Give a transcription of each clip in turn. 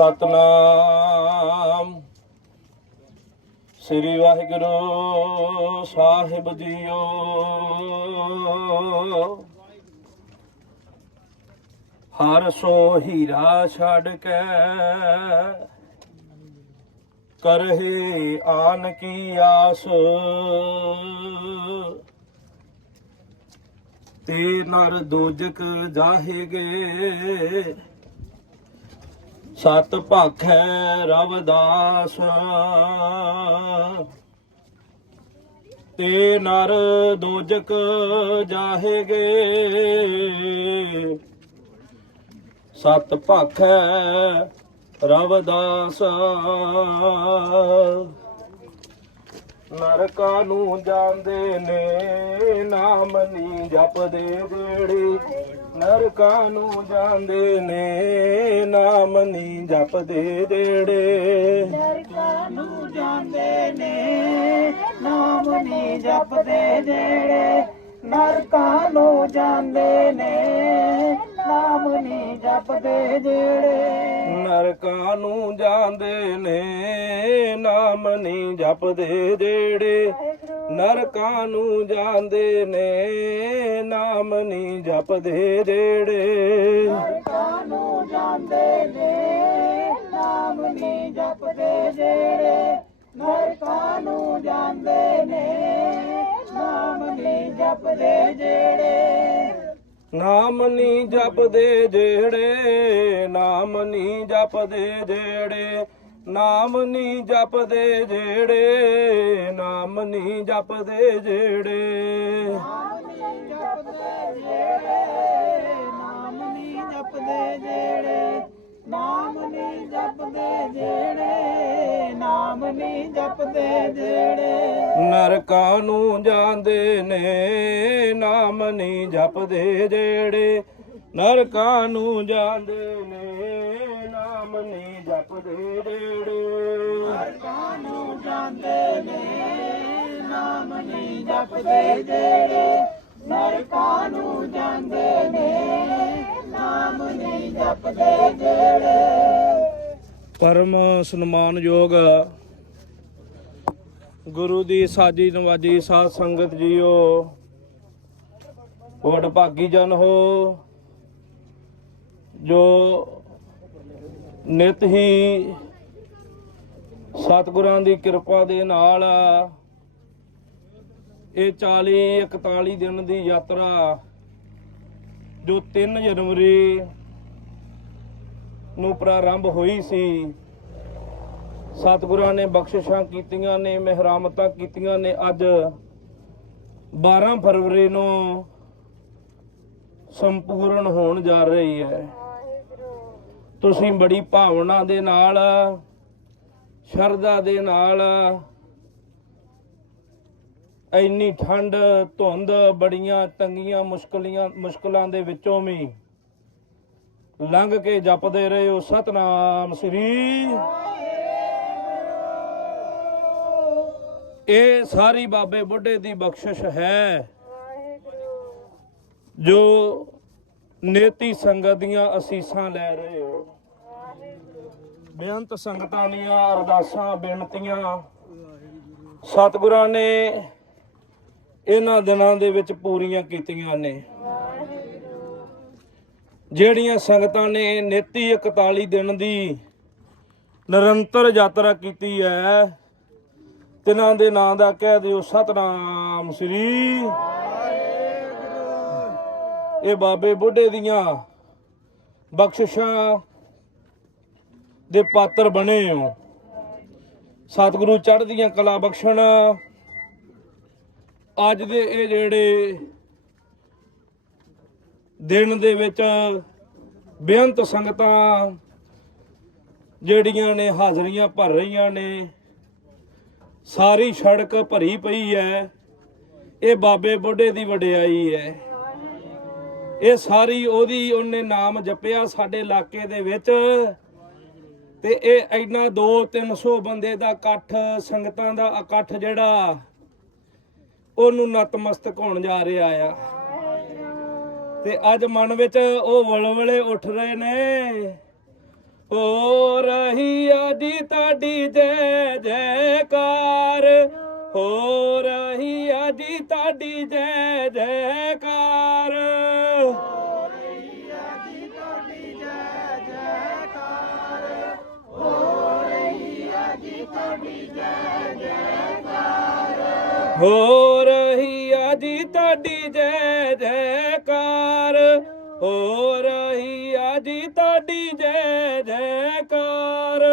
ਸਤਨਾਮ। ਸ੍ਰੀ ਵਾਹਿਗੁਰੂ ਸਾਹਿਬ ਜੀਓ। ਹਰ ਸੋ ਹੀਰਾ ਛੱਡ ਕੇ ਕਰਹੇ ਆਨ ਕੀ ਆਸ। ਤੇ ਨਰ ਦੋਜਕ ਜਾਹੇਗੇ। ਸਤ ਭਾਖੈ ਰਵਦਾਸ। ਤੇ ਨਰ ਦੋਜਕ ਜਾਹੇਗੇ ਸਤ ਭਾਖੈ ਰਵਦਾਸ। ਨਰਕਾਂ ਨੂੰ ਜਾਂਦੇ ਨੇ, ਨਾਮ ਨਹੀਂ ਜਪਦੇ ਜਿਹੜੇ। ਨਰਕਾਂ ਨੂੰ ਜਾਂਦੇ ਨੇ, ਨਾਮ ਨਹੀਂ ਜਪਦੇ ਜਿਹੜੇ। ਨਰਕਾਂ ਨੂੰ ਜਾਂਦੇ ਨੇ, ਨਾਮ ਨਹੀਂ ਜਪਦੇ ਜਿਹੜੇ। ਨਰਕਾਂ ਨੂੰ ਜਾਂਦੇ ਨੇ ਨਾਮ ਨਹੀਂ ਜਪਦੇ ਜਿਹੜੇ ਨਰਕਾਂ ਨੂੰ ਜਾਂਦੇ ਨੇ ਨਾਮ ਨਹੀਂ ਜਪਦੇ ਜਿਹੜੇ ਨਰਕਾਂ ਨੂੰ ਜਾਂਦੇ ਨੇ ਨਾਮ ਨਹੀਂ ਜਪਦੇ ਜਿਹੜੇ ਨਰਕਾਂ ਨੂੰ ਜਾਂਦੇ ਨੇ ਨਾਮ ਨਹੀਂ ਜਪਦੇ ਜਿਹੜੇ ਨਰਕਾਂ ਨੂੰ ਜਾਂਦੇ ਨੇ ਨਾਮ ਨਹੀਂ ਜਪਦੇ ਜਿਹੜੇ ਨਾਮ ਨੀ ਜਪਦੇ ਜਿਹੜੇ, ਨਾਮ ਨੀ ਜਪਦੇ ਜਿਹੜੇ, ਨਾਮ ਨੀ ਜਪਦੇ ਜਿਹੜੇ, ਨਾਮ ਨੀ ਜਪਦੇ ਜਿਹੜੇ। ਨਾਮ ਨੀ ਜਪਦੇ ਜਿਹੜੇ ਨਾਮ ਨਹੀਂ ਜਪਦੇ ਜਿਹੜੇ ਨਾਮ ਨਹੀਂ ਜਪਦੇ ਜਿਹੜੇ। ਨਰਕਾਂ ਨੂੰ ਜਾਂਦੇ ਨੇ ਨਾਮ ਨਹੀਂ ਜਪਦੇ ਜਿਹੜੇ। ਨਰਕਾਂ ਨੂੰ ਜਾਂਦੇ ਨੇ ਨਾਮ ਨਹੀਂ ਜਪਦੇ ਜਿਹੜੇ। ਕਾਨੂੰ ਜਾਂਦੇ ਨੇ ਨਾਮ ਨਹੀਂ ਜਪਦੇ ਜਿਹੜੇ। ਨਰਕਾਂ ਨੂੰ ਜਾਂਦੇ ਨੇ ਨਾਮ ਨਹੀਂ ਜਪਦੇ ਜਿਹੜੇ ਪਰਮ ਸਨਮਾਨਯੋਗ ਗੁਰੂ ਦੀ ਸਾਜੀ ਨਵਾਜੀ ਸਾਧ ਸੰਗਤ ਜੀਓ ਵਡ ਭਾਗੀ ਜਨ ਹੋ, ਜੋ ਨਿਤ ਹੀ ਸਤਿਗੁਰਾਂ ਦੀ ਕਿਰਪਾ ਦੇ ਨਾਲ ਇਹ 40 41 ਦਿਨ ਦੀ ਯਾਤਰਾ ਜੋ 3 ਜਨਵਰੀ ਨੂੰ ਪ੍ਰਾਰੰਭ ਹੋਈ ਸੀ, ਸਤਿਗੁਰਾਂ ਨੇ ਬਖਸ਼ਿਸ਼ਾਂ ਕੀਤੀਆਂ ਨੇ, ਮਹਿਰਾਮਤਾਂ ਕੀਤੀਆਂ ਨੇ। ਅੱਜ 12 ਫਰਵਰੀ ਨੂੰ ਸੰਪੂਰਨ ਹੋਣ ਜਾ ਰਹੀ ਹੈ। ਤੁਸੀਂ ਬੜੀ ਭਾਵਨਾ ਦੇ ਨਾਲ, ਸ਼ਰਧਾ ਦੇ ਨਾਲ ਇੰਨੀ ਠੰਡ ਧੁੰਦ ਬੜੀਆਂ ਤੰਗੀਆਂ ਮੁਸ਼ਕਲੀਆਂ ਮੁਸ਼ਕਲਾਂ ਦੇ ਵਿੱਚੋਂ ਵੀ ਲੰਘ ਕੇ ਜਪਦੇ ਰਹੇ। ਹੋ ਸਤਨਾਮ ਸ੍ਰੀ ਇਹ ਸਾਰੀ ਬਾਬੇ ਬੁੱਢੇ ਦੀ ਬਖਸ਼ਿਸ਼ ਹੈ। ਜੋ ਨੇਤੀ ਸੰਗਤ ਦੀਆਂ ਅਸੀਸਾਂ ਲੈ ਰਹੇ ਹੋ। ਬੇਅੰਤ ਸੰਗਤਾਂ ਦੀਆਂ ਅਰਦਾਸਾਂ ਬੇਨਤੀਆਂ। ਸਤਿਗੁਰਾਂ ਨੇ ਇਹਨਾਂ ਦਿਨਾਂ ਦੇ ਵਿੱਚ ਪੂਰੀਆਂ ਕੀਤੀਆਂ ਨੇ। ਜਿਹੜੀਆਂ ਸੰਗਤਾਂ ਨੇ ਨੇਤੀ 41 ਦਿਨ ਦੀ ਨਿਰੰਤਰ ਯਾਤਰਾ ਕੀਤੀ ਹੈ, ਤਿਨਾਂ ਦੇ ਨਾਂ ਦਾ ਕਹਿ ਦਿਓ ਸਤਨਾਮ ਸ੍ਰੀ ਇਹ ਬਾਬੇ ਬੁੱਢੇ ਦੀਆਂ ਬਖਸ਼ਿਸ਼ਾਂ ਦੇ ਪਾਤਰ ਬਣੇ ਹੋ। ਸਤਿਗੁਰੂ ਚੜ੍ਹਦੀਆਂ ਕਲਾ ਬਖਸ਼ਣ ਅੱਜ ਦੇ ਇਹ ਜਿਹੜੇ ਦਿਨ ਦੇ ਵਿੱਚ ਬੇਅੰਤ ਸੰਗਤਾਂ ਜਿਹੜੀਆਂ ਨੇ ਹਾਜ਼ਰੀਆਂ ਭਰ ਰਹੀਆਂ ਨੇ, ਸਾਰੀ ਸੜਕ ਭਰੀ ਪਈ ਹੈ। ਇਹ ਬਾਬੇ ਬੁੱਢੇ ਦੀ ਵਡਿਆਈ ਹੈ। ਇਹ ਸਾਰੀ ਉਹਦੀ ਉਹਨੇ ਨਾਮ ਜਪਿਆ ਸਾਡੇ ਇਲਾਕੇ ਦੇ ਵਿੱਚ ਤੇ ਇਹ ਇੰਨਾ 2-300 ਬੰਦੇ ਦਾ ਇਕੱਠ ਸੰਗਤਾਂ ਦਾ ਇਕੱਠ ਜਿਹੜਾ ਉਹਨੂੰ ਨਤਮਸਤਕ ਹੋਣ ਜਾ ਰਿਹਾ ਆ। ਤੇ ਅੱਜ ਮਨ ਵਿੱਚ ਉਹ ਵਲਵਲੇ ਉੱਠ ਰਹੇ ਨੇ। ਹੋ ਰਹੀ ਆ ਜੀ ਤੁਹਾਡੀ ਜੈ ਜੈਕਾਰ। ਹੋ ਰਹੀ ਆ ਜੀ ਤੁਹਾਡੀ ਜੈ ਜੈਕਾਰ। ਹੋ ਜੈ ਜੈਕਾਰ। ਹੋ ਰਹੀ ਆ ਜੀ ਤੁਹਾਡੀ ਜੈ ਜੈਕਾਰ।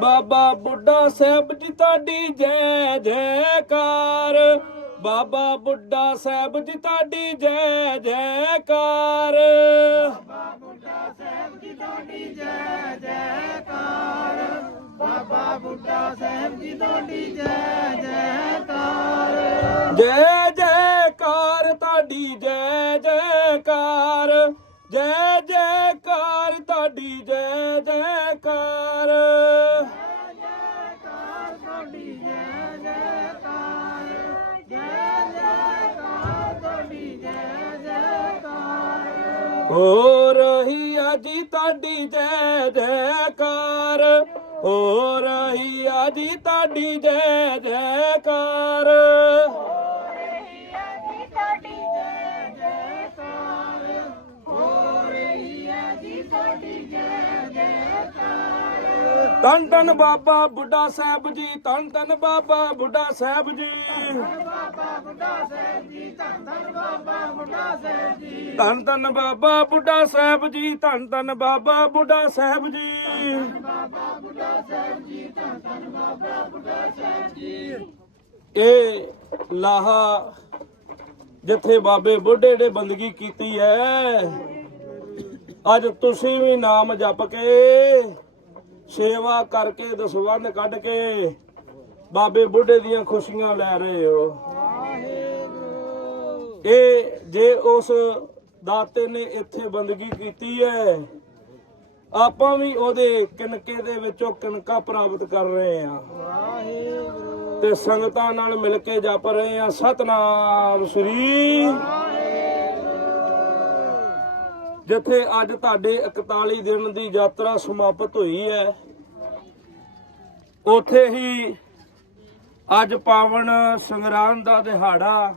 ਬਾਬਾ ਬੁੱਢਾ ਸਾਹਿਬ ਜੀ ਤੁਹਾਡੀ ਜੈ ਜੈਕਾਰ। ਬਾਬਾ ਬੁੱਢਾ ਸਾਹਿਬ ਜੀ ਤੁਹਾਡੀ ਜੈ ਜੈਕਾਰ। ਜੈ ਜੈਕਾਰ। ਬਾਬਾ ਬੁੱਢਾ ਸਾਹਿਬ ਜੀ ਤੁਹਾਡੀ ਜੈ ਜੈਕਾਰ। ਜੈ ਜੈਕਾਰ, ਤੁਹਾਡੀ ਜੈ ਜੈਕਾਰ। ਜੈ ਜੈਕਾਰ, ਤੁਹਾਡੀ ਜੈ ਜੈਕਾਰ। ਹੋ ਰਹੀ ਆ ਜੀ ਤੁਹਾਡੀ ਜੈ ਜੈਕਾਰ। ਹੋ ਰਹੀ ਆ ਜੀ ਤੁਹਾਡੀ ਜੈ ਜੈਕਾਰ। ਜੀ ਤੁਹਾਡੀ ਬਾਬਾ ਬੁੱਢਾ ਸਾਹਿਬ ਜੀ, ਧੰਨ ਧੰਨ ਬਾਬਾ ਬੁੱਢਾ ਸਾਹਿਬ ਜੀ। ਬਾਬਾ ਬੁੱਢਾ ਸਾਹਿਬ ਜੀ ਧੰਨ ਧੰਨ ਬਾਬਾ ਬੁੱਢਾ ਸਾਹਿਬ ਜੀ ਧੰਨ ਧੰਨ ਬਾਬਾ ਬੁੱਢਾ ਸਾਹਿਬ ਜੀ ਧੰਨ ਧੰਨ ਬਾਬਾ ਬੁੱਢਾ ਸਾਹਿਬ ਜੀ ਬਾਬਾ ਬੁੱਢਾ ਸਾਹਿਬ ਜੀ, ਧੰਨ ਧੰਨ ਬਾਬਾ ਬੁੱਢਾ ਸਾਹਿਬ ਜੀ। ਇਹ ਲਾਹਾ ਜਿੱਥੇ ਬਾਬੇ ਬੁੱਢੇ ਨੇ ਬੰਦਗੀ ਕੀਤੀ ਹੈ, ਅੱਜ ਤੁਸੀਂ ਵੀ ਨਾਮ ਜਪ ਕੇ ਸੇਵਾ ਕਰਕੇ ਦਸਵੰਧ ਕੱਢ ਕੇ ਬਾਬੇ ਬੁੱਢੇ ਦੀਆਂ ਖੁਸ਼ੀਆਂ ਲੈ ਰਹੇ ਹੋ। ਇਹ ਜੇ ਉਸ ਦਾਤੇ ਨੇ ਇੱਥੇ ਬੰਦਗੀ ਕੀਤੀ ਹੈ ਆਪਾਂ ਵੀ ਉਹਦੇ ਕਿਨਕੇ ਦੇ ਵਿੱਚੋਂ ਕਿਨਕਾ ਪ੍ਰਾਪਤ ਕਰ ਰਹੇ ਹਾਂ। ਤੇ ਸੰਗਤਾਂ ਨਾਲ ਮਿਲ ਕੇ ਜਪ ਰਹੇ ਆ ਸਤਨਾਮ ਸ੍ਰੀ ਜਿੱਥੇ ਅੱਜ ਤੁਹਾਡੇ 41 ਦਿਨ ਦੀ ਯਾਤਰਾ ਸਮਾਪਤ ਹੋਈ ਹੈ। ਉਥੇ ਹੀ ਅੱਜ ਪਾਵਨ ਸੰਗਰਾਮ ਦਾ ਦਿਹਾੜਾ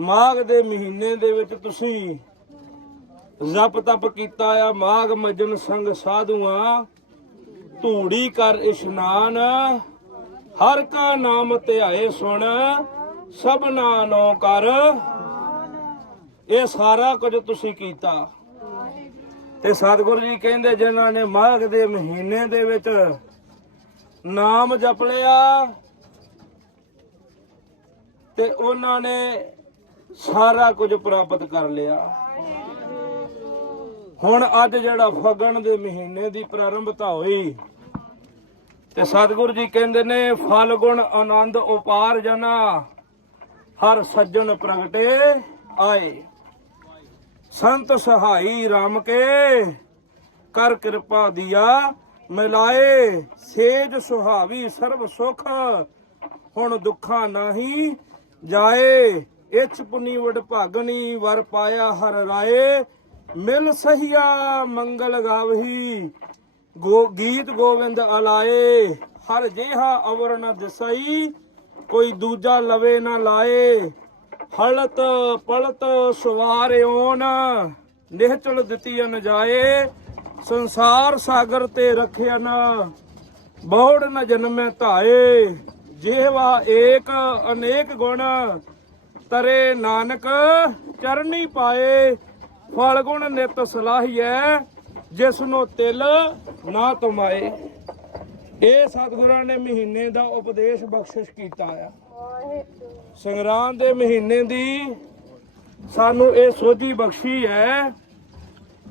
ਮਾਘ ਦੇ ਮਹੀਨੇ ਦੇ ਵਿੱਚ ਤੁਸੀਂ ਜਪ ਤਪ ਕੀਤਾ ਆ, ਮਾਘ ਮਜਨ ਸੰਗ ਸਾਧੂਆਂ, ਧੂੜੀ ਕਰ ਇਸ਼ਨਾਨ, ਹਰ ਕਾ ਨਾਮ ਧਿਆਏ ਸੁਣ ਸਭਨਾ ਨੋ ਕਰ। ਇਹ ਸਾਰਾ ਕੁਝ ਤੁਸੀਂ ਕੀਤਾ। ਤੇ ਸਤਿਗੁਰੂ ਜੀ ਕਹਿੰਦੇ, ਜਿਨ੍ਹਾਂ ਨੇ ਮਾਘ ਦੇ ਮਹੀਨੇ ਦੇ ਵਿੱਚ ਨਾਮ ਜਪ ਲਿਆ, ਤੇ ਉਹਨਾਂ ਨੇ ਸਾਰਾ ਕੁਝ ਪ੍ਰਾਪਤ ਕਰ ਲਿਆ। ਹੁਣ ਅੱਜ ਜਿਹੜਾ ਫਗਣ ਦੇ ਮਹੀਨੇ ਦੀ ਪ੍ਰਾਰੰਭਤਾ ਹੋਈ, ਤੇ ਸਤਿਗੁਰੂ ਜੀ ਕਹਿੰਦੇ ਨੇ ਫਲ ਗੁਣ ਆਨੰਦ ਉਪਾਰ ਜਨਾ, ਹਰ ਸੱਜਣ ਪ੍ਰਗਟੇ ਆਏ। ਸੰਤ ਸਹਾਈ RAM ਕੇ, ਕਰ ਕਿਰਪਾ ਦਿਆ ਮਿਲਾਏ। ਸੇਜ ਸੁਹਾਵੀ ਸਰਬ ਸੁਖ, ਹੁਣ ਦੁੱਖਾਂ ਨਹੀਂ ਜਾਏ। ਇਛ ਪੁਨੀ ਵਡ ਭਾਗਨੀ ਵਰ ਪਾਇਆ ਹਰ ਰਾਏ। ਮਿਲ ਸਹੀਆ ਮੰਗਲ ਗਾਵਹੀ, ਗੋ ਗੀਤ ਗੋਵਿੰਦ ਅਲਾਏ। ਹਰ ਜਿਹਾ ਅਵਰ ਨ ਦਿਸਈ, ਕੋਈ ਦੂਜਾ ਲਵੇ ਨਾ ਲਾਏ। ਹਲਤ ਪਲਤ ਸਵਾਰਿਓਨ, ਨਿਹਚਲ ਦਿੱਤੀ ਅਨ ਜਾਏ। ਸੰਸਾਰ ਸਾਗਰ ਤੇ ਰਖਿਆ ਨਾ ਬੌੜ ਨ ਜਨਮੈ ਧਾਏ। ਜਿਹਵਾ ਏਕ ਅਨੇਕ ਗੁਣ ਤਰੇ ਨਾਨਕ ਚਰਨੀ ਪਾਏ ਫਲ ਗੁਣ ਨਿਤ ਸਲਾਹੀਐ ਜਿਸ ਨੂੰ ਤਿਲ ਨਾ ਤੁਮਾਏ। ਇਹ ਸਤਿਗੁਰਾਂ ਨੇ ਮਹੀਨੇ ਦਾ ਉਪਦੇਸ਼ ਬਖਸ਼ਿਸ਼ ਕੀਤਾ ਆ। ਸੰਗਰਾਂਦ ਦੇ ਮਹੀਨੇ ਦੀ ਸਾਨੂੰ ਇਹ ਸੋਝੀ ਬਖਸ਼ੀ ਹੈ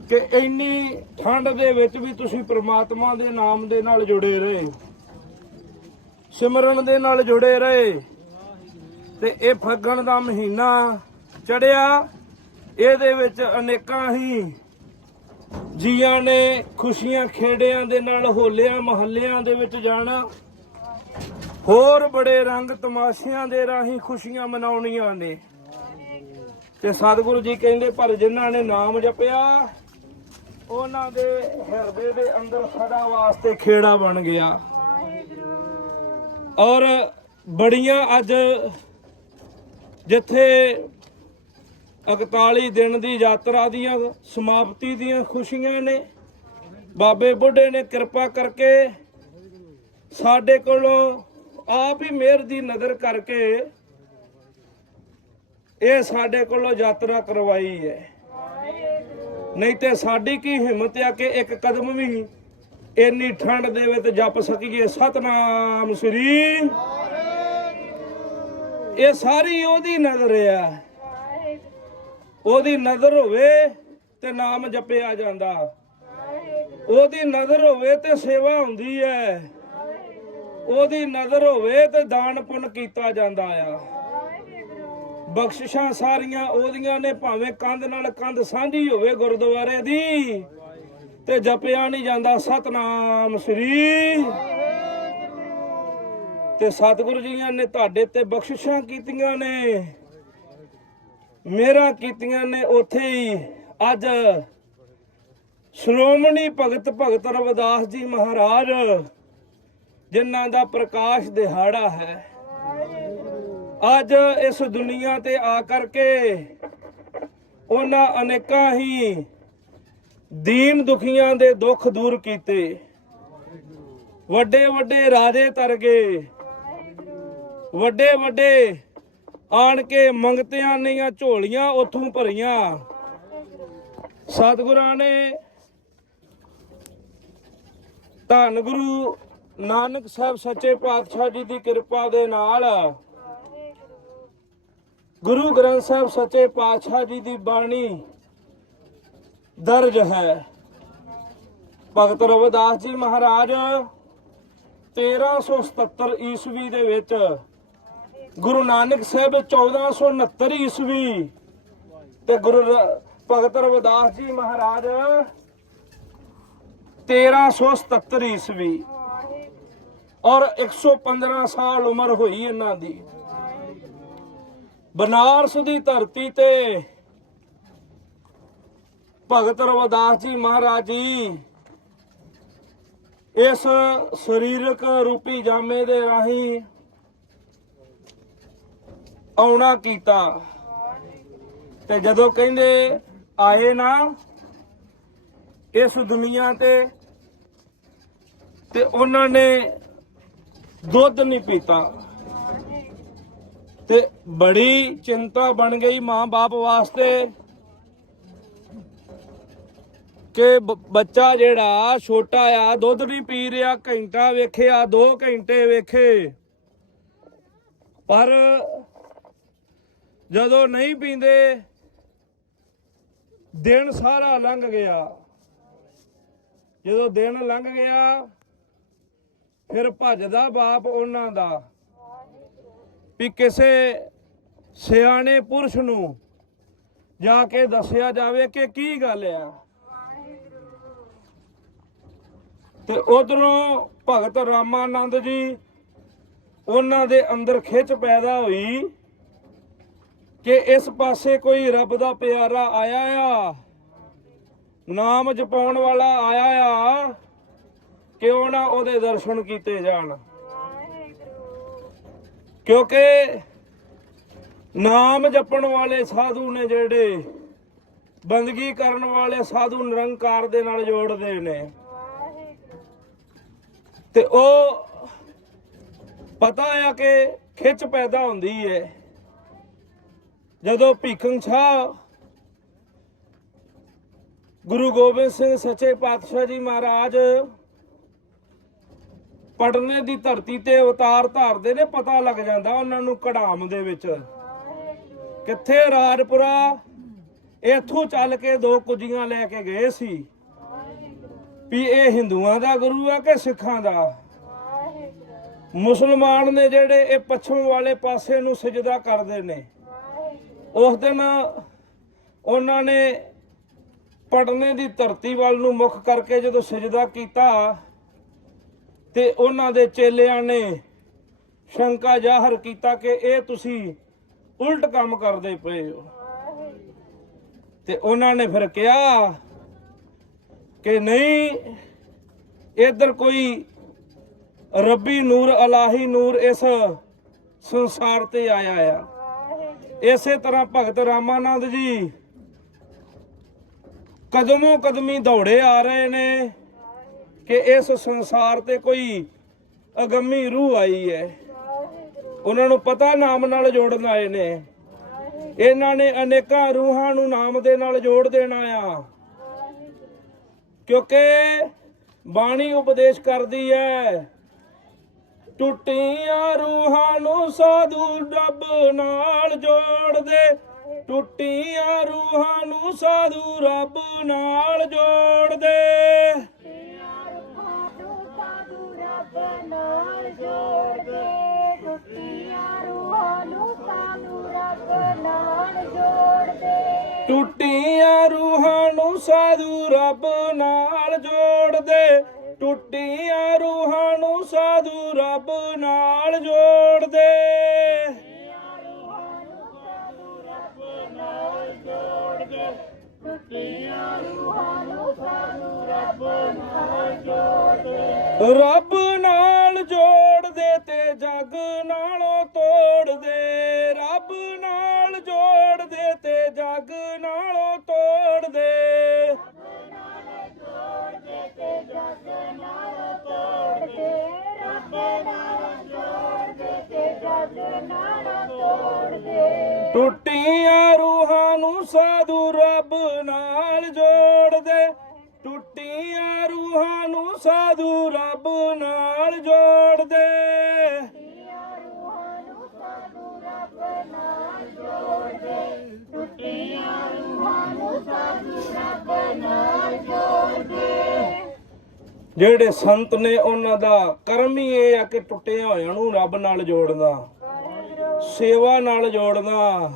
ਕਿ ਇੰਨੀ ਠੰਡ ਦੇ ਵਿੱਚ ਵੀ ਤੁਸੀਂ ਪ੍ਰਮਾਤਮਾ ਦੇ ਨਾਮ ਦੇ ਨਾਲ ਜੁੜੇ ਰਹੇ। ਸਿਮਰਨ ਦੇ ਨਾਲ ਜੁੜੇ ਰਹੇ। ਤੇ ਇਹ ਫੱਗਣ ਦਾ ਮਹੀਨਾ ਚੜਿਆ। ਇਹਦੇ ਵਿੱਚ ਅਨੇਕਾਂ ਹੀ ਜੀਆਂ ਨੇ ਖੁਸ਼ੀਆਂ ਖੇੜਿਆਂ ਦੇ ਨਾਲ ਹੋਲਿਆਂ ਮਹੱਲਿਆਂ ਦੇ ਵਿੱਚ ਜਾਣਾ। ਹੋਰ ਬੜੇ ਰੰਗ ਤਮਾਸ਼ਿਆਂ ਦੇ ਰਾਹੀਂ ਖੁਸ਼ੀਆਂ ਮਨਾਉਣੀਆਂ ਨੇ। ਤੇ ਸਤਿਗੁਰੂ ਜੀ ਕਹਿੰਦੇ, ਪਰ ਜਿਨ੍ਹਾਂ ਨੇ ਨਾਮ ਜਪਿਆ, ਉਹਨਾਂ ਦੇ ਹਿਰਦੇ ਦੇ ਅੰਦਰ ਸਦਾ ਵਾਸਤੇ ਖੇੜਾ ਬਣ ਗਿਆ। ਔਰ ਬੜੀਆਂ ਅੱਜ ਜਿੱਥੇ 41 ਦਿਨ ਦੀ ਯਾਤਰਾ ਦੀਆਂ ਸਮਾਪਤੀ ਦੀਆਂ ਖੁਸ਼ੀਆਂ ਨੇ, ਬਾਬੇ ਬੁੱਢੇ ਨੇ ਕਿਰਪਾ ਕਰਕੇ ਸਾਡੇ ਕੋਲੋਂ ਆਪ ਹੀ ਮਿਹਰ ਦੀ ਨਜ਼ਰ ਕਰਕੇ ਇਹ ਸਾਡੇ ਕੋਲੋਂ ਯਾਤਰਾ ਕਰਵਾਈ ਹੈ। ਨਹੀਂ ਤੇ ਸਾਡੀ ਕੀ ਹਿੰਮਤ ਆ ਕਿ ਇੱਕ ਕਦਮ ਵੀ ਇੰਨੀ ਠੰਡ ਦੇ ਵਿੱਚ ਜਪ ਸਕੀਏ। ਸਤਨਾਮ ਸ੍ਰੀ ਇਹ ਸਾਰੀ ਉਹਦੀ ਨਜ਼ਰ ਆ। ਉਹਦੀ ਨਜ਼ਰ ਹੋਵੇ ਤੇ ਨਾਮ ਜਪਿਆ ਜਾਂਦਾ। ਉਹਦੀ ਨਜ਼ਰ ਹੋਵੇ ਤੇ ਸੇਵਾ ਹੁੰਦੀ ਹੈ। ਉਹਦੀ ਨਜ਼ਰ ਹੋਵੇ ਤੇ ਦਾਨ ਪੁੰਨ ਕੀਤਾ ਜਾਂਦਾ ਆ। ਬਖਸ਼ਿਸ਼ਾਂ ਸਾਰੀਆਂ ਉਹਦੀਆਂ ਨੇ, ਭਾਵੇਂ ਕੰਧ ਨਾਲ ਕੰਧ ਸਾਂਝੀ ਹੋਵੇ ਗੁਰਦੁਆਰੇ ਦੀ, ਤੇ ਜਪਿਆ ਨਹੀਂ ਜਾਂਦਾ। ਸਤਨਾਮ ਸ੍ਰੀ ਤੇ ਸਤਿਗੁਰੂ ਜੀਆਂ ਨੇ ਤੁਹਾਡੇ ਤੇ ਬਖਸ਼ਿਸ਼ਾਂ ਕੀਤੀਆਂ ਨੇ। ਮੇਰਾ ਕੀਤੀਆਂ ਨੇ ਉੱਥੇ ਹੀ। ਅੱਜ ਸ਼੍ਰੋਮਣੀ ਭਗਤ ਭਗਤ ਰਵਿਦਾਸ ਜੀ ਮਹਾਰਾਜ, ਜਿਨ੍ਹਾਂ ਦਾ ਪ੍ਰਕਾਸ਼ ਦਿਹਾੜਾ ਹੈ। ਅੱਜ ਇਸ ਦੁਨੀਆ ਤੇ ਆ ਕਰਕੇ ਉਹਨਾਂ ਅਨੇਕਾਂ ਹੀ ਦੀਨ ਦੁਖੀਆਂ ਦੇ ਦੁੱਖ ਦੂਰ ਕੀਤੇ। ਵੱਡੇ ਵੱਡੇ ਰਾਜੇ ਤਰ ਗਏ। ਵੱਡੇ ਵੱਡੇ ਆਣ ਕੇ ਮੰਗਤਿਆਂ ਦੀਆਂ ਝੋਲੀਆਂ ਉਥੋਂ ਭਰੀਆਂ। ਸਤਿਗੁਰਾਂ ਨੇ ਧੰਨ ਗੁਰੂ ਨਾਨਕ ਸਾਹਿਬ ਸੱਚੇ ਪਾਤਸ਼ਾਹ ਜੀ ਦੀ ਕਿਰਪਾ ਦੇ ਨਾਲ ਗੁਰੂ ਗ੍ਰੰਥ ਸਾਹਿਬ ਸੱਚੇ ਪਾਤਸ਼ਾਹ ਜੀ ਦੀ ਬਾਣੀ ਦਰਜ ਹੈ। ਭਗਤ ਰਵਿਦਾਸ ਜੀ ਮਹਾਰਾਜ 1377 ਈਸਵੀ ਦੇ ਵਿੱਚ ਗੁਰੂ ਨਾਨਕ ਸਾਹਿਬ 1469 ਈਸਵੀ ਤੇ ਗੁਰੂ ਭਗਤ ਰਵਿਦਾਸ ਜੀ ਮਹਾਰਾਜ 1377 ਈਸਵੀ ਔਰ 115 ਸਾਲ ਉਮਰ ਹੋਈ ਇਹਨਾਂ ਦੀ। ਬਨਾਰਸ ਦੀ ਧਰਤੀ ਤੇ ਭਗਤ ਰਵਿਦਾਸ ਜੀ ਮਹਾਰਾਜ ਜੀ ਇਸ ਸਰੀਰਕ ਰੂਪੀ ਜਾਮੇ ਦੇ ਰਾਹੀਂ ਆਉਣਾ ਕੀਤਾ। ਤੇ ਜਦੋਂ ਕਹਿੰਦੇ ਆਏ ਨਾ, ਇਸ ਦੁਨੀਆ ਤੇ ਤੇ ਉਹਨਾਂ ਨੇ ਦੁੱਧ ਨਹੀਂ ਪੀਤਾ। ਤੇ ਬੜੀ ਚਿੰਤਾ ਬਣ ਗਈ ਮਾਂ-ਬਾਪ ਵਾਸਤੇ ਕਿ ਬੱਚਾ ਜਿਹੜਾ ਛੋਟਾ ਆ, ਦੁੱਧ ਨਹੀਂ ਪੀ ਰਿਹਾ, ਘੰਟਾ ਵੇਖਿਆ 2 ਘੰਟੇ ਵੇਖੇ। ਪਰ ਜਦੋਂ ਨਹੀਂ ਪੀਂਦੇ, ਦਿਨ ਸਾਰਾ ਲੰਘ ਗਿਆ। ਜਦੋਂ ਦਿਨ ਲੰਘ ਗਿਆ, ਫਿਰ ਭੱਜਦਾ ਬਾਪ ਉਹਨਾਂ ਦਾ ਵੀ ਕਿਸੇ ਸਿਆਣੇ ਪੁਰਸ਼ ਨੂੰ ਜਾ ਕੇ ਦੱਸਿਆ ਜਾਵੇ ਕਿ ਕੀ ਗੱਲ ਆ। ਤੇ ਉਧਰੋਂ ਭਗਤ ਰਾਮਾਨੰਦ ਜੀ ਉਹਨਾਂ ਦੇ ਅੰਦਰ ਖਿੱਚ ਪੈਦਾ ਹੋਈ। ਕਿ ਇਸ ਪਾਸੇ ਕੋਈ ਰੱਬ ਦਾ ਪਿਆਰਾ ਆਇਆ ਆ? ਨਾਮ ਜਪਾਉਣ ਵਾਲਾ ਆਇਆ ਆ? ਕਿਉਂ ਨਾ ਉਹਦੇ ਦਰਸ਼ਨ ਕੀਤੇ ਜਾਣ? ਕਿਉਂਕਿ ਨਾਮ ਜਪਣ ਵਾਲੇ ਸਾਧੂ ਨੇ ਜਿਹੜੇ, ਬੰਦਗੀ ਕਰਨ ਵਾਲੇ ਸਾਧੂ ਨਿਰੰਕਾਰ ਦੇ ਨਾਲ ਜੋੜਦੇ ਨੇ। ਤੇ ਉਹ ਪਤਾ ਆ ਕਿ ਖਿੱਚ ਪੈਦਾ ਹੁੰਦੀ ਹੈ ਜਦੋਂ ਭੀਖਮ ਸ਼ਾਹ ਗੁਰੂ ਗੋਬਿੰਦ ਸਿੰਘ ਸੱਚੇ ਪਾਤਸ਼ਾਹ ਜੀ ਮਹਾਰਾਜ ਪਟਨੇ ਦੀ ਧਰਤੀ ਤੇ ਅਵਤਾਰ ਧਾਰਦੇ ਨੇ, ਪਤਾ ਲੱਗ ਜਾਂਦਾ ਉਹਨਾਂ ਨੂੰ ਕੜਾਮ ਦੇ ਵਿੱਚ। ਕਿੱਥੇ ਰਾਜਪੁਰਾ? ਇੱਥੋਂ ਚੱਲ ਕੇ ਦੋ ਕੁਜੀਆਂ ਲੈ ਕੇ ਗਏ ਸੀ ਵੀ ਇਹ ਹਿੰਦੂਆਂ ਦਾ ਗੁਰੂ ਆ ਕਿ ਸਿੱਖਾਂ ਦਾ? ਮੁਸਲਮਾਨ ਨੇ ਜਿਹੜੇ ਇਹ ਪੱਛਮ ਵਾਲੇ ਪਾਸੇ ਨੂੰ ਸਜਦਾ ਕਰਦੇ ਨੇ। ਉਸ ਦਿਨ ਉਹਨਾਂ ਨੇ ਪੜਨੇ ਦੀ ਧਰਤੀ ਵੱਲ ਨੂੰ ਮੁਖ ਕਰਕੇ ਜਦੋਂ ਸਜਦਾ ਕੀਤਾ ਤੇ ਉਹਨਾਂ ਦੇ ਚੇਲਿਆਂ ਨੇ ਸ਼ੰਕਾ ਜ਼ਾਹਰ ਕੀਤਾ ਕਿ ਇਹ ਤੁਸੀਂ ਉਲਟ ਕੰਮ ਕਰਦੇ ਪਏ ਹੋ। ਤੇ ਉਹਨਾਂ ਨੇ ਫਿਰ ਕਿਹਾ ਕਿ ਨਹੀਂ, ਇਧਰ ਕੋਈ ਰੱਬੀ ਨੂਰ, ਅਲਾਹੀ ਨੂਰ ਇਸ ਸੰਸਾਰ ਤੇ ਆਇਆ ਆ। ਇਸੇ ਤਰ੍ਹਾਂ ਭਗਤ ਰਾਮਾਨੰਦ ਜੀ ਕਦਮੋਂ ਕਦਮੀ ਦੌੜੇ ਆ ਰਹੇ ਨੇ ਕਿ ਇਸ ਸੰਸਾਰ ਤੇ ਕੋਈ ਅਗੰਮੀ ਰੂਹ ਆਈ ਹੈ। ਉਹਨਾਂ ਨੂੰ ਪਤਾ ਨਾਮ ਨਾਲ ਜੋੜਨ ਆਏ ਨੇ। ਇਹਨਾਂ ਨੇ ਅਨੇਕਾਂ ਰੂਹਾਂ ਨੂੰ ਨਾਮ ਦੇ ਨਾਲ ਜੋੜ ਦੇਣਾ ਆ। ਕਿਉਂਕਿ ਬਾਣੀ ਉਪਦੇਸ਼ ਕਰਦੀ ਹੈ ਟੁੱਟੀਆਂ ਰੂਹਾਂ ਨੂੰ ਸਾਧੂ ਰੱਬ ਨਾਲ ਜੋੜਦੇ। ਟੁੱਟੀਆਂ ਰੂਹਾਂ ਨੂੰ ਸਾਧੂ ਰੱਬ ਨਾਲ ਜੋੜਦੇ। ਟੁੱਟੀਆਂ ਰੂਹਾਂ ਨੂੰ ਸਾਧੂ ਰੱਬ ਨਾਲ ਜੋੜਦੇ। ਟੁੱਟੀਆਂ ਰੂਹਾਂ ਨੂੰ ਸਾਧੂ ਰੱਬ ਨਾਲ ਜੋੜਦੇ। ਟੁੱਟੀਆਂ ਰੱਬ ਨਾਲ ਜੋੜਦੇ ਟੁੱਟੀਆਂ ਤੇ ਜਗ ਨਾਲੋਂ ਤੋੜਦੇ। ਰੱਬ ਨਾਲ ਜੋੜਦੇ ਤੇ ਜਗ ਨਾਲ ਟੁੱਟੀਆਂ ਰੂਹਾਂ ਨੂੰ ਸਾਧੂ ਰੱਬ ਨਾਲ ਜੋੜਦੇ। ਟੁੱਟੀਆਂ ਰੂਹਾਂ ਨੂੰ ਸਾਧੂ ਰੱਬ ਨਾਲ ਜੋੜਦੇ। ਟੁੱਟੀਆਂ ਰੂਹਾਂ ਨੂੰ ਸਾਧੂ ਰੱਬ ਨਾਲ ਜੋੜ ਦੇ ਜਿਹੜੇ ਸੰਤ ਨੇ ਉਹਨਾਂ ਦਾ ਕਰਮ ਹੀ ਇਹ ਆ ਕਿ ਟੁੱਟਿਆ ਹੋਇਆਂ ਨੂੰ ਰੱਬ ਨਾਲ ਜੋੜਨਾ। ਸੇਵਾ ਨਾਲ ਜੋੜਨਾ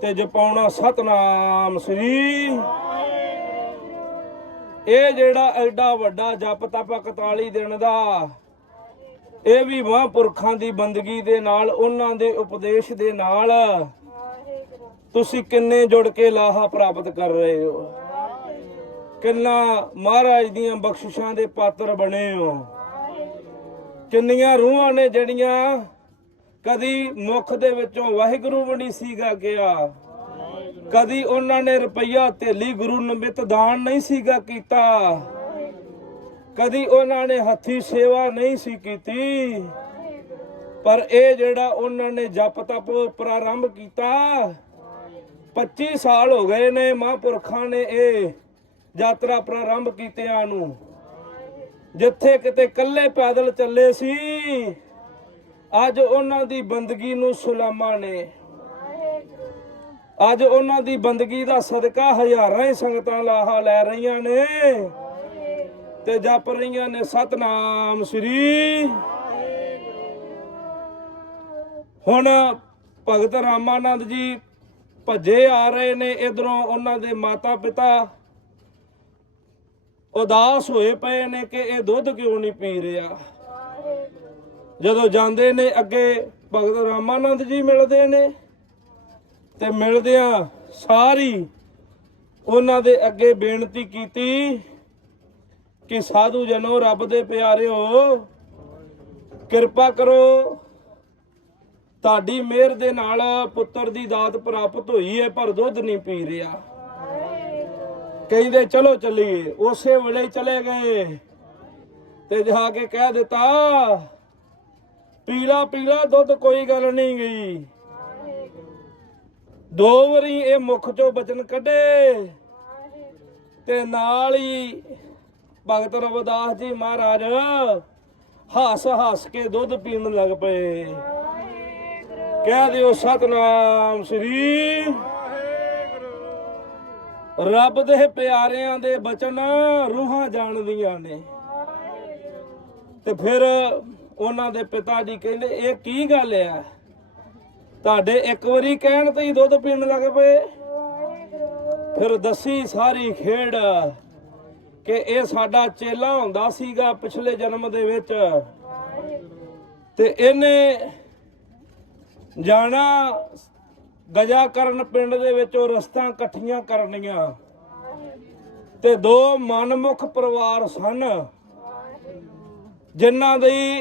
ਤੇ ਜਪਾਉਣਾ ਸਤਨਾਮ ਸ੍ਰੀ। ਇਹ ਜਿਹੜਾ ਐਡਾ ਵੱਡਾ ਜਪ ਤਪ 41 ਦਿਨ ਦਾ, ਇਹ ਵੀ ਮਹਾਂਪੁਰਖਾਂ ਦੀ ਬੰਦਗੀ ਦੇ ਨਾਲ, ਉਹਨਾਂ ਦੇ ਉਪਦੇਸ਼ ਦੇ ਨਾਲ ਤੁਸੀਂ ਕਿੰਨੇ ਜੁੜ ਕੇ ਲਾਹਾ ਪ੍ਰਾਪਤ ਕਰ ਰਹੇ ਹੋ? ਕਿੰਨਾ ਮਹਾਰਾਜ ਦੀਆਂ ਬਖਸ਼ਿਸ਼ਾਂ ਦੇ ਪਾਤਰ ਬਣੇ ਹੋ? ਕਿੰਨੀਆਂ ਰੂਹਾਂ ਨੇ ਜਿਹੜੀਆਂ ਕਦੀ ਮੁਖ ਦੇ ਵਿੱਚੋਂ ਵਾਹਿਗੁਰੂ ਵੀ ਨਹੀਂ ਸੀਗਾ ਗਿਆ। ਕਦੀ ਉਹਨਾਂ ਨੇ ਰੁਪਈਆ ਥੇਲੀ ਗੁਰੂ ਨਮਿਤ ਦਾਨ ਨਹੀਂ ਸੀਗਾ ਕੀਤਾ। ਕਦੀ ਉਹਨਾਂ ਨੇ ਹੱਥੀ ਸੇਵਾ ਨਹੀਂ ਸੀ ਕੀਤੀ। ਪਰ ਇਹ ਜਿਹੜਾ ਉਹਨਾਂ ਨੇ ਜਪ ਤਪ ਪ੍ਰਾਰੰਭ ਕੀਤਾ 25 ਸਾਲ ਹੋ ਗਏ ਨੇ ਮਹਾਂਪੁਰਖਾਂ ਨੇ ਇਹ ਯਾਤਰਾ ਪ੍ਰਾਰੰਭ ਕੀਤਿਆਂ ਨੂੰ। ਜਿੱਥੇ ਕਿਤੇ ਇਕੱਲੇ ਪੈਦਲ ਚੱਲੇ ਸੀ ਅੱਜ ਉਹਨਾਂ ਦੀ ਬੰਦਗੀ ਨੂੰ ਸੁਲਾਮਾ ਨੇ। ਅੱਜ ਉਹਨਾਂ ਦੀ ਬੰਦਗੀ ਦਾ ਸਦਕਾ ਹਜ਼ਾਰਾਂ ਹੀ ਸੰਗਤਾਂ ਲਾਹਾ ਲੈ ਰਹੀਆਂ ਨੇ। ਤੇ ਜਪ ਰਹੀਆਂ ਨੇ ਸਤਨਾਮ ਸ੍ਰੀ। ਹੁਣ ਭਗਤ ਰਾਮਾਨੰਦ ਜੀ ਭੱਜੇ ਆ ਰਹੇ ਨੇ ਇਧਰੋਂ ਉਹਨਾਂ ਦੇ ਮਾਤਾ ਪਿਤਾ ਉਦਾਸ ਹੋਏ ਪਏ ਨੇ ਕਿ ਇਹ ਦੁੱਧ ਕਿਉਂ ਨਹੀਂ ਪੀ ਰਿਹਾ? ਜਦੋਂ ਜਾਂਦੇ ਨੇ ਅੱਗੇ ਭਗਤ ਰਾਮਾਨੰਦ ਜੀ ਮਿਲਦੇ ਨੇ ਤੇ ਮਿਲਦਿਆਂ ਸਾਰੀ ਉਹਨਾਂ ਦੇ ਅੱਗੇ ਬੇਨਤੀ ਕੀਤੀ ਕਿ ਸਾਧੂ ਜਨੋ, ਰੱਬ ਦੇ ਪਿਆਰਿਓ, ਕਿਰਪਾ ਕਰੋ, ਤੁਹਾਡੀ ਮਿਹਰ ਦੇ ਨਾਲ ਪੁੱਤਰ ਦੀ ਦਾਤ ਪ੍ਰਾਪਤ ਹੋਈ ਹੈ, ਪਰ ਦੁੱਧ ਨਹੀਂ ਪੀ ਰਿਹਾ। ਕਹਿੰਦੇ, ਚਲੋ ਚੱਲੀਏ। ਉਸੇ ਵੇਲੇ ਚਲੇ ਗਏ ਤੇ ਜਾ ਕੇ ਕਹਿ ਦਿੱਤਾ ਪੀਲਾ ਪੀਲਾ ਦੁੱਧ ਕੋਈ ਗੱਲ ਨਹੀਂ ਗਈ ਦੋ ਵਾਰੀ ਇਹ ਮੁਖ ਚੋਂ ਬਚਨ ਕੱਢੇ। ਤੇ ਨਾਲ ਹੀ ਭਗਤ ਰਵਿਦਾਸ ਜੀ ਮਹਾਰਾਜ ਹੱਸ ਹੱਸ ਕੇ ਦੁੱਧ ਪੀਣ ਲੱਗ ਪਏ। ਕਹਿ ਦਿਓ ਸਤਨਾਮ ਸ੍ਰੀ। ਰੱਬ ਦੇ ਪਿਆਰਿਆਂ ਦੇ ਬਚਨ ਰੂਹਾਂ ਜਾਣਦੀਆਂ ਨੇ। ਤੇ ਫਿਰ ਉਹਨਾਂ ਦੇ ਪਿਤਾ ਜੀ ਕਹਿੰਦੇ, ਇਹ ਕੀ ਗੱਲ ਆ? ਤੁਹਾਡੇ ਇੱਕ ਵਾਰੀ ਕਹਿਣ ਤੇ ਹੀ ਦੁੱਧ ਪੀਣ ਲੱਗ ਪਏ। ਫਿਰ ਦੱਸੀ ਸਾਰੀ ਖੇਡ ਕਿ ਇਹ ਸਾਡਾ ਚੇਲਾ ਹੁੰਦਾ ਸੀਗਾ ਪਿਛਲੇ ਜਨਮ ਦੇ ਵਿੱਚ। ਤੇ ਇਹਨੇ ਜਾਣਾ ਗਜਾ ਕਰਨ ਪਿੰਡ ਦੇ ਵਿੱਚ ਉਹ ਰਸਤਾ ਇਕੱਠੀਆਂ ਕਰਨੀਆਂ। ਤੇ ਦੋ ਮਨਮੁਖ ਪਰਿਵਾਰ ਸਨ, ਜਿਨ੍ਹਾਂ ਦੀ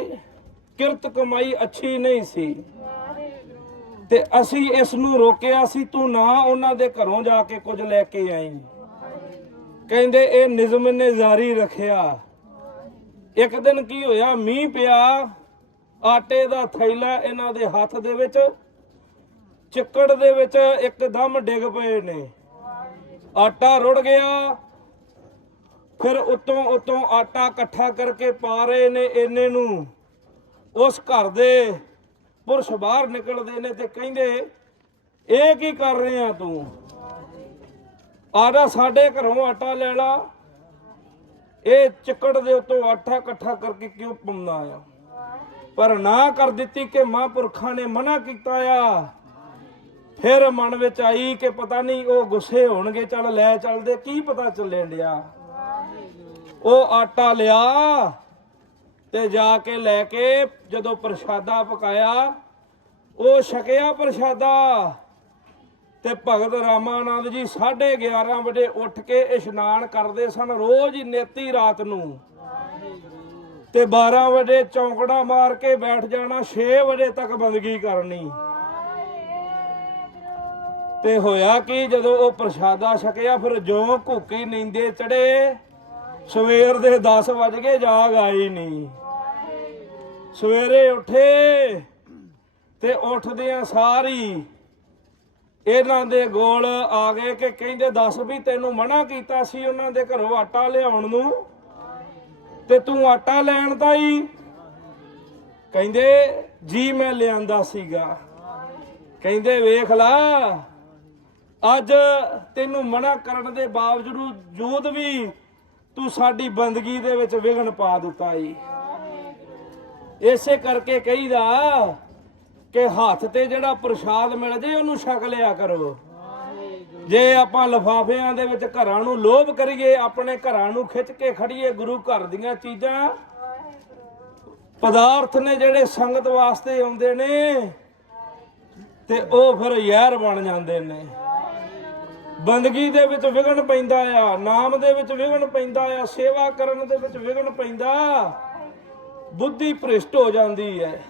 ਕਿਰਤ ਕਮਾਈ ਅੱਛੀ ਨਹੀਂ ਸੀ। ਤੇ ਅਸੀਂ ਇਸ ਨੂੰ ਰੋਕਿਆ ਸੀ, ਤੂੰ ਨਾ ਉਹਨਾਂ ਦੇ ਘਰੋਂ ਜਾ ਕੇ ਕੁਝ ਲੈ ਕੇ ਆਈ। ਕਹਿੰਦੇ, ਇਹ ਨਿਜ਼ਮ ਨੇ ਜਾਰੀ ਰੱਖਿਆ। ਇੱਕ ਦਿਨ ਕੀ ਹੋਇਆ, ਮੀਂਹ ਪਿਆ, ਆਟੇ ਦਾ ਥੈਲਾ ਇਹਨਾਂ ਦੇ ਹੱਥ ਦੇ ਵਿੱਚ, ਚਿੱਕੜ ਦੇ ਵਿੱਚ ਇੱਕਦਮ ਡਿੱਗ ਪਏ ਨੇ। ਆਟਾ ਰੁੜ ਗਿਆ। ਫਿਰ ਉਤੋਂ ਉਤੋਂ ਆਟਾ ਇਕੱਠਾ ਕਰਕੇ ਪਾ ਰਹੇ ਨੇ ਇਹਨੇ ਨੂੰ। ਉਸ ਘਰ ਦੇ ਪੁਰਸ਼ ਬਾਹਰ ਨਿਕਲਦੇ ਨੇ ਤੇ ਕਹਿੰਦੇ, ਇਹ ਕੀ ਕਰ ਰਹੇ ਆ ਤੂੰ? ਆੜਾ ਸਾਡੇ ਘਰੋਂ ਆਟਾ ਲੈ ਲਾ। ਇਹ ਚਿੱਕੜ ਦੇ ਉੱਤੋਂ ਆਟਾ ਇਕੱਠਾ ਕਰਕੇ ਕਿਉਂ ਪਾਉਂਦਾ ਆ? ਪਰ ਨਾ ਕਰ ਦਿੱਤੀ ਕਿ ਮਹਾਂਪੁਰਖਾਂ ਨੇ ਮਨਾ ਕੀਤਾ ਆ। ਫਿਰ ਮਨ ਵਿੱਚ ਆਈ ਕਿ ਪਤਾ ਨਹੀਂ ਉਹ ਗੁੱਸੇ ਹੋਣਗੇ, ਚੱਲ ਲੈ ਚੱਲਦੇ, ਕੀ ਪਤਾ ਚੱਲਣ ਡਿਆ। ਉਹ ਆਟਾ ਲਿਆ ਤੇ ਜਾ ਕੇ ਲੈ ਕੇ ਜਦੋਂ ਪ੍ਰਸ਼ਾਦਾ ਪਕਾਇਆ, ਉਹ ਛਕਿਆ ਪ੍ਰਸ਼ਾਦਾ। ਤੇ ਭਗਤ ਰਾਮਾਨੰਦ ਜੀ 11:30 ਵਜੇ ਉੱਠ ਕੇ ਇਸ਼ਨਾਨ ਕਰਦੇ ਸਨ ਰੋਜ਼ ਹੀ ਨੇਤੀ ਰਾਤ ਨੂੰ। ਤੇ 12 ਵਜੇ ਚੌਂਕੜਾ ਮਾਰ ਕੇ ਬੈਠ ਜਾਣਾ 6 ਵਜੇ ਤੱਕ ਬੰਦਗੀ ਕਰਨੀ। ਤੇ ਹੋਇਆ ਕਿ ਜਦੋਂ ਉਹ ਪ੍ਰਸ਼ਾਦਾ ਛਕਿਆ, ਫਿਰ ਜੋ ਭੁੱਕੀ ਨੀਂਦੇ ਚੜੇ। ਸਵੇਰ ਦੇ 10 ਵਜ ਕੇ ਜਾਗ ਆਈ ਨਹੀਂ। ਸਵੇਰੇ ਉੱਠੇ ਤੇ ਉੱਠਦਿਆਂ ਸਾਰੀ ਇਹਨਾਂ ਦੇ ਗੋਲ ਆ ਗਏ ਕਿ ਕਹਿੰਦੇ ਦੱਸ ਵੀ ਤੈਨੂੰ ਮਨਾ ਕੀਤਾ ਸੀ ਉਹਨਾਂ ਦੇ ਘਰੋਂ ਆਟਾ ਲਿਆਉਣ ਨੂੰ। ਤੇ ਤੂੰ ਆਟਾ ਲੈਣ ਦਾ ਹੀ ਕਹਿੰਦੇ, ਜੀ ਮੈਂ ਲਿਆਂਦਾ ਸੀਗਾ। ਕਹਿੰਦੇ, ਵੇਖ ਲਾ, ਅੱਜ ਤੈਨੂੰ ਮਨਾ ਕਰਨ ਦੇ ਬਾਵਜੂਦ ਜੋਦ ਵੀ ਤੂੰ ਸਾਡੀ ਬੰਦਗੀ ਦੇ ਵਿੱਚ ਵਿਘਨ ਪਾ ਦਿੱਤਾ ਈ। ਇਸੇ ਕਰਕੇ ਕਹੀਦਾ ਕਿ ਹੱਥ ਤੇ ਜਿਹੜਾ ਪ੍ਰਸ਼ਾਦ ਮਿਲ ਜੇ, ਉਹਨੂੰ ਛਕ ਲਿਆ ਕਰੋ। ਜੇ ਆਪਾਂ ਲਫਾਫਿਆਂ ਦੇ ਵਿੱਚ ਘਰਾਂ ਨੂੰ ਲੋਭ ਕਰੀਏ, ਆਪਣੇ ਘਰਾਂ ਨੂੰ ਖਿੱਚ ਕੇ ਖੜੀਏ, ਗੁਰੂ ਘਰ ਦੀਆਂ ਚੀਜ਼ਾਂ। ਪਦਾਰਥ ਨੇ ਜਿਹੜੇ ਸੰਗਤ ਵਾਸਤੇ ਆਉਂਦੇ ਨੇ, ਤੇ ਉਹ ਫਿਰ ਯਾਰ ਬਣ ਜਾਂਦੇ ਨੇ। ਬੰਦਗੀ ਦੇ ਵਿੱਚ ਵਿਘਨ ਪੈਂਦਾ ਆ, ਨਾਮ ਦੇ ਵਿੱਚ ਵਿਘਨ ਪੈਂਦਾ ਆ, ਸੇਵਾ ਕਰਨ ਦੇ ਵਿੱਚ ਵਿਘਨ ਪੈਂਦਾ। ਬੁੱਧੀ ਭ੍ਰਿਸ਼ਟ ਹੋ ਜਾਂਦੀ ਹੈ।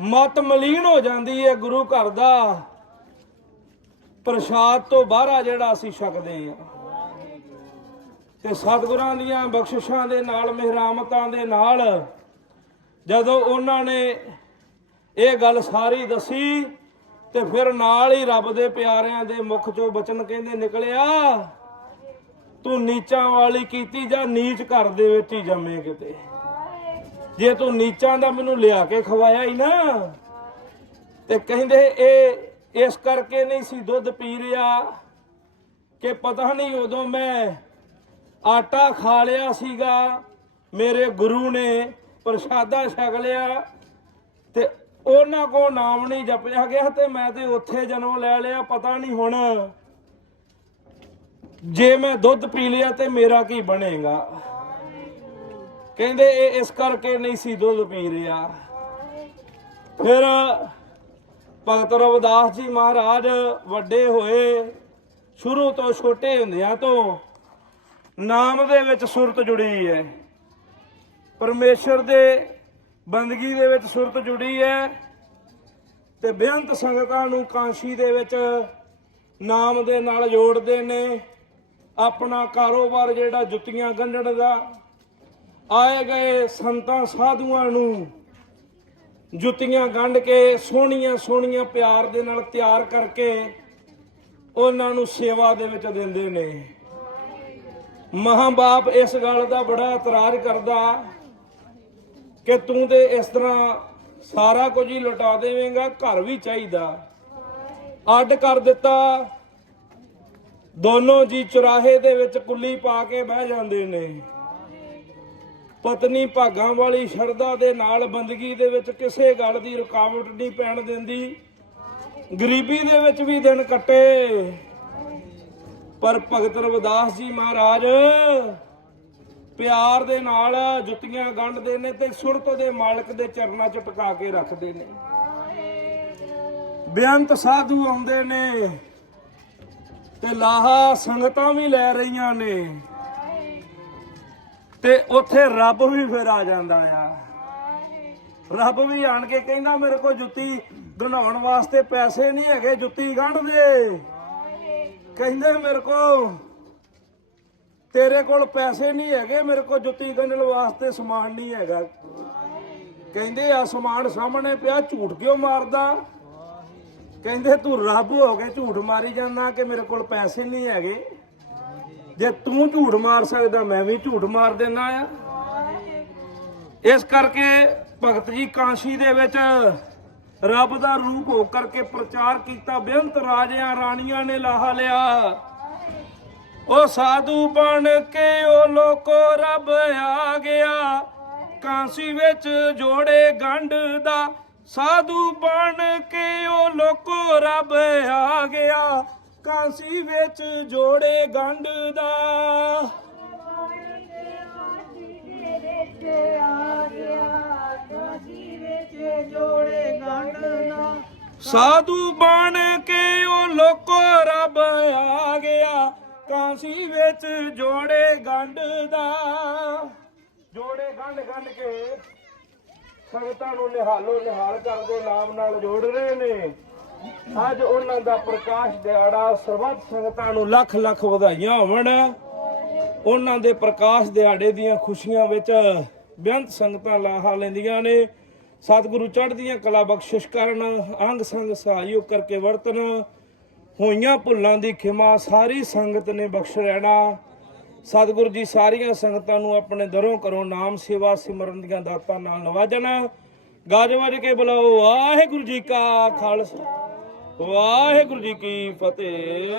ਮਤ ਮਲੀਨ ਹੋ ਜਾਂਦੀ ਹੈ ਗੁਰੂ ਘਰ ਦਾ। ਪ੍ਰਸ਼ਾਦ ਤੋਂ ਬਾਹਰਾ ਜਿਹੜਾ ਅਸੀਂ ਛਕਦੇ ਆ ਤੇ ਸਤਿਗੁਰਾਂ ਦੀਆਂ ਬਖਸ਼ਿਸ਼ਾਂ ਦੇ ਨਾਲ, ਮਿਹਰਾਮਤਾਂ ਦੇ ਨਾਲ ਜਦੋਂ ਉਹਨਾਂ ਨੇ ਇਹ ਗੱਲ ਸਾਰੀ ਦੱਸੀ ਤੇ ਫਿਰ ਨਾਲ ਹੀ ਰੱਬ ਦੇ ਪਿਆਰਿਆਂ ਦੇ ਮੁਖ ਚੋਂ ਬਚਨ ਕਹਿੰਦੇ ਨਿਕਲਿਆ, ਤੂੰ ਨੀਚਾਂ ਵਾਲੀ ਕੀਤੀ ਜਾਂ ਨੀਚ ਘਰ ਦੇ ਵਿੱਚ ਹੀ ਜੰਮੇ ਕਿਤੇ। ਜੇ ਤੂੰ ਨੀਚਾਂ ਦਾ ਮੈਨੂੰ ਲਿਆ ਕੇ ਖਵਾਇਆ ਹੀ ਨਾ, ਤੇ ਕਹਿੰਦੇ ਇਹ, ਇਸ ਕਰਕੇ ਨਹੀਂ ਸੀ ਦੁੱਧ ਪੀ ਰਿਹਾ ਕਿ ਪਤਾ ਨਹੀਂ ਉਦੋਂ ਮੈਂ ਆਟਾ ਖਾ ਲਿਆ ਸੀਗਾ, ਮੇਰੇ ਗੁਰੂ ਨੇ ਪ੍ਰਸ਼ਾਦਾ ਛਕ ਲਿਆ ਤੇ ਉਹਨਾਂ ਕੋ ਨਾਮ ਨਹੀਂ ਜਪਿਆ ਗਿਆ ਤੇ ਮੈਂ ਤੇ ਉੱਥੇ ਜਨਮ ਲੈ ਲਿਆ, ਪਤਾ ਨਹੀਂ ਹੁਣ। ਜੇ ਮੈਂ ਦੁੱਧ ਪੀ ਲਿਆ ਤੇ ਮੇਰਾ ਕੀ ਬਣੇਗਾ? ਕਹਿੰਦੇ ਇਹ ਇਸ ਕਰਕੇ ਨਹੀਂ ਸੀ ਦੁੱਧ ਪੀ ਰਿਹਾ। ਫਿਰ ਭਗਤ ਰਵਿਦਾਸ ਜੀ ਮਹਾਰਾਜ ਵੱਡੇ ਹੋਏ, ਸ਼ੁਰੂ ਤੋਂ ਛੋਟੇ ਹੁੰਦਿਆਂ ਤੋਂ ਨਾਮ ਦੇ ਵਿੱਚ ਸੁਰਤ ਜੁੜੀ ਹੈ। ਪਰਮੇਸ਼ਰ ਦੇ ਬੰਦਗੀ ਦੇ ਵਿੱਚ ਸੁਰਤ ਜੁੜੀ ਹੈ ਤੇ ਬੇਅੰਤ ਸੰਗਤਾਂ ਨੂੰ ਕਾਂਸ਼ੀ ਦੇ ਵਿੱਚ ਨਾਮ ਦੇ ਨਾਲ ਜੋੜਦੇ ਨੇ। ਆਪਣਾ ਕਾਰੋਬਾਰ ਜਿਹੜਾ ਜੁੱਤੀਆਂ ਗੰਢਣ ਦਾ, ਆਏ ਗਏ ਸੰਤਾਂ ਸਾਧੂਆਂ ਨੂੰ ਜੁੱਤੀਆਂ ਗੰਢ ਕੇ ਸੋਹਣੀਆਂ ਸੋਹਣੀਆਂ ਪਿਆਰ ਦੇ ਨਾਲ ਤਿਆਰ ਕਰਕੇ ਉਹਨਾਂ ਨੂੰ ਸੇਵਾ ਦੇ ਵਿੱਚ ਦਿੰਦੇ ਨੇ। ਮਹਾਬਾਪ ਇਸ ਗੱਲ ਦਾ ਬੜਾ ਇਤਰਾਜ਼ ਕਰਦਾ। ਕਿ ਤੂੰ ਤੇ ਇਸ ਤਰ੍ਹਾਂ ਸਾਰਾ ਕੁਝ ਹੀ ਲੁਟਾ ਦੇਵੇਂਗਾ, ਘਰ ਵੀ ਚਾਹੀਦਾ। ਅੱਡ ਕਰ ਦਿੱਤਾ। ਦੋਨੋਂ ਜੀ ਚੁਰਾਹੇ ਦੇ ਵਿੱਚ ਕੁੱਲੀ ਪਾ ਕੇ ਬਹਿ ਜਾਂਦੇ ਨੇ। ਪਤਨੀ ਭਾਗਾਂ ਵਾਲੀ ਸ਼ਰਧਾ ਦੇ ਨਾਲ ਬੰਦਗੀ ਦੇ ਵਿੱਚ ਕਿਸੇ ਗੱਲ ਦੀ ਰੁਕਾਵਟ ਨਹੀਂ ਪੈਣ ਦਿੰਦੀ। ਗਰੀਬੀ ਦੇ ਵਿੱਚ ਵੀ ਦਿਨ ਕੱਟੇ। ਪਰ ਭਗਤ ਰਵਿਦਾਸ ਜੀ ਮਹਾਰਾਜ ਪਿਆਰ ਦੇ ਨਾਲ ਜੁੱਤੀਆਂ ਗੰਢਦੇ ਨੇ ਤੇ ਸੁਰਤ ਦੇ ਮਾਲਕ ਦੇ ਚਰਨਾਂ 'ਚ ਟਿਕਾ ਕੇ ਰੱਖਦੇ ਨੇ। ਬੇਅੰਤ ਸਾਧੂ ਆਉਂਦੇ ਨੇ ਤੇ ਲਾਹਾ ਸੰਗਤਾਂ ਵੀ ਲੈ ਰਹੀਆਂ ਨੇ ਤੇ ਉੱਥੇ ਰੱਬ ਵੀ ਫਿਰ ਆ ਜਾਂਦਾ ਆ। ਰੱਬ ਵੀ ਆਣ ਕੇ ਕਹਿੰਦਾ, ਮੇਰੇ ਕੋਲ ਜੁੱਤੀ ਗਣਾਉਣ ਵਾਸਤੇ ਪੈਸੇ ਨਹੀਂ ਹੈਗੇ, ਜੁੱਤੀ ਗੰਢ ਦੇ। ਕਹਿੰਦੇ, ਮੇਰੇ ਕੋਲ ਤੇਰੇ ਕੋਲ ਪੈਸੇ ਨਹੀਂ ਹੈਗੇ, ਮੇਰੇ ਕੋਲ ਜੁੱਤੀ ਗੰਢਣ ਵਾਸਤੇ ਸਮਾਨ ਨਹੀਂ ਹੈਗਾ। ਕਹਿੰਦੇ ਆ ਸਮਾਨ ਸਾਹਮਣੇ ਪਿਆ, ਝੂਠ ਕਿਉਂ ਮਾਰਦਾ? ਕਹਿੰਦੇ ਤੂੰ ਰੱਬ ਹੋ ਕੇ ਝੂਠ ਮਾਰੀ ਜਾਂਦਾ ਕਿ ਮੇਰੇ ਕੋਲ ਪੈਸੇ ਨਹੀਂ ਹੈਗੇ। ਜੇ ਤੂੰ ਝੂਠ ਮਾਰ ਸਕਦਾ, ਮੈਂ ਵੀ ਝੂਠ ਮਾਰ ਦੇਣਾ ਆ। ਇਸ ਕਰਕੇ ਭਗਤ ਜੀ ਕਾਂਸ਼ੀ ਦੇ ਵਿੱਚ ਰੱਬ ਦਾ ਰੂਪ ਹੋ ਕਰਕੇ ਪ੍ਰਚਾਰ ਕੀਤਾ, ਬੇਅੰਤ ਰਾਜਿਆਂ ਰਾਣੀਆਂ ਨੇ ਲਾਹਾ ਲਿਆ। ਉਹ ਸਾਧੂ ਬਣ ਕੇ ਉਹ ਲੋਕੋ ਰੱਬ ਆ ਗਿਆ। ਕਾਂਸੀ ਵਿੱਚ ਜੋੜੇ ਗੰਢ ਦਾ ਸਾਧੂ ਬਣ ਕੇ ਉਹ ਲੋਕੋ ਰੱਬ ਆ ਗਿਆ। ਕਾਂਸੀ ਵਿੱਚ ਜੋੜੇ ਗੰਢ ਦਾ ਸਾਧੂ ਬਣ ਕੇ ਉਹ ਲੋਕੋ ਰੱਬ ਆ ਗਿਆ। ਕਾਂਸੀ ਵਿੱਚ ਜੋੜੇ ਗੰਢ ਦਾ। ਜੋੜੇ ਗੰਢ ਗੰਢ ਕੇ ਸੰਗਤਾਂ ਨੂੰ ਨਿਹਾਲੋ, ਨਿਹਾਲ ਕਰਦੇ ਨਾਮ ਨਾਲ ਜੋੜ ਰਹੇ ਨੇ। ਅੱਜ ਉਹਨਾਂ ਦਾ ਪ੍ਰਕਾਸ਼ ਦਿਹਾੜਾ ਸਰਬੱਤ ਸੰਗਤਾਂ ਨੂੰ ਲੱਖ ਲੱਖ ਵਧਾਈਆਂ ਹੋਣ। ਉਹਨਾਂ ਦੇ ਪ੍ਰਕਾਸ਼ ਦਿਹਾੜੇ ਦੀਆਂ ਖੁਸ਼ੀਆਂ ਵਿੱਚ ਬੇਅੰਤ ਸੰਗਤਾਂ ਲਾਹਾ ਲੈਂਦੀਆਂ ਨੇ। ਸਤਿਗੁਰੂ ਚੜ੍ਹਦੀਆਂ ਕਲਾ ਬਖਸ਼ਿਸ਼ ਕਰਨ, ਅੰਗ ਸੰਗ ਸਹਾਇਓ ਕਰਕੇ ਵਰਤਨ ਹੋਈਆਂ ਭੁੱਲਾਂ ਦੀ ਖਿਮਾ, ਸਾਰੀ ਸੰਗਤ ਨੇ ਬਖਸ਼ ਰਹਿਣਾ ਸਤਿਗੁਰੂ ਜੀ ਸਾਰੀਆਂ ਸੰਗਤਾਂ ਨੂੰ ਆਪਣੇ ਦਰੋਂ ਕਰੋ ਨਾਮ ਸੇਵਾ ਸਿਮਰਨ ਦੀਆਂ ਦਾਤਾਂ ਨਾਲ ਨਵਾਜਣਾ। ਗੱਜ ਵੱਜ ਕੇ ਬੁਲਾਓ, ਵਾਹਿਗੁਰੂ ਜੀ ਕਾ ਖਾਲਸਾ। ਵਾਹਿਗੁਰੂ ਜੀ ਕੀ ਫਤਿਹ।